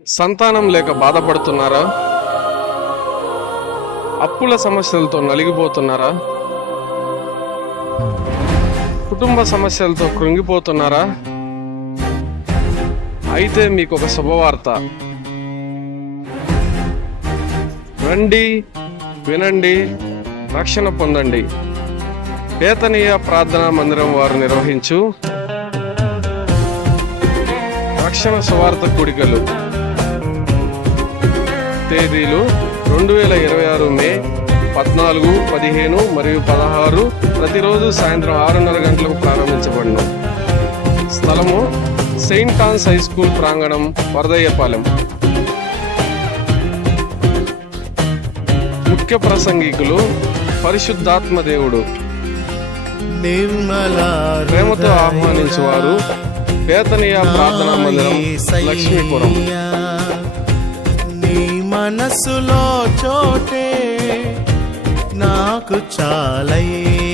సంతానం లేక బాధపడుతున్నారా? అప్పుల సమస్యలతో నలిగిపోతున్నారా? కుటుంబ సమస్యలతో కృంగిపోతున్నారా? అయితే మీకు ఒక శుభవార్త. రండి, వినండి, రక్షణ పొందండి. బేతనీయ ప్రార్థనా మందిరం వారు నిర్వహించు రక్షణ సువార్త కూడికలు. తేదీలు 2026 మే 14, 15 మరియు 16 ప్రతిరోజు సాయంత్రం 6:30 గంటలకు ప్రారంభించబడును. స్థలము సెయింట్ ఆన్స్ హై స్కూల్ ప్రాంగణం, వరదయ్యపాలెం. ముఖ్య ప్రసంగికులు పరిశుద్ధాత్మ దేవుడు. ప్రేమతో ఆహ్వానించువారు బేతనీయ ప్రార్థనా మందిరం, లక్ష్మీపురం. నీ మనసులో చోటే నాకు చాలయ్యా.